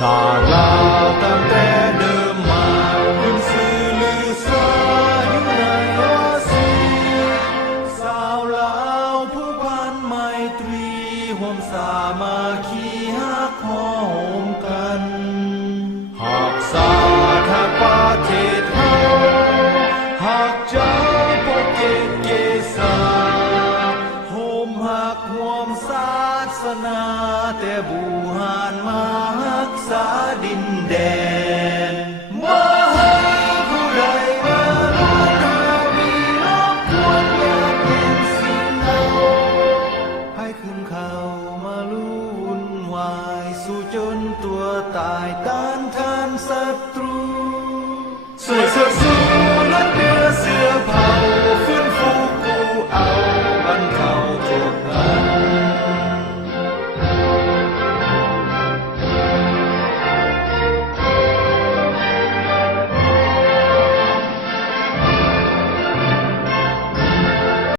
ศาสตร์ลาวตั้งแต่เดิมมาขึ้นสื่อลือสาอยู่ในอาเซียนสาวลาวผู้พันไมตรีห่วมสามัคคีฮักหอมกันหากศาสตร์ฮักประเทศเฮาหากเจ้าปกเกตเกษาโฮมหักห่วมศาสนาแต่บูหานมารักษาดินแดนมาให้ผู้ใดมาล้วนหามีรบกวนอยากเห็นสิ่งเอาให้ขึ้นเขามาลุ้นวายสู้จนตัวตายต้านทานศัตรูสวย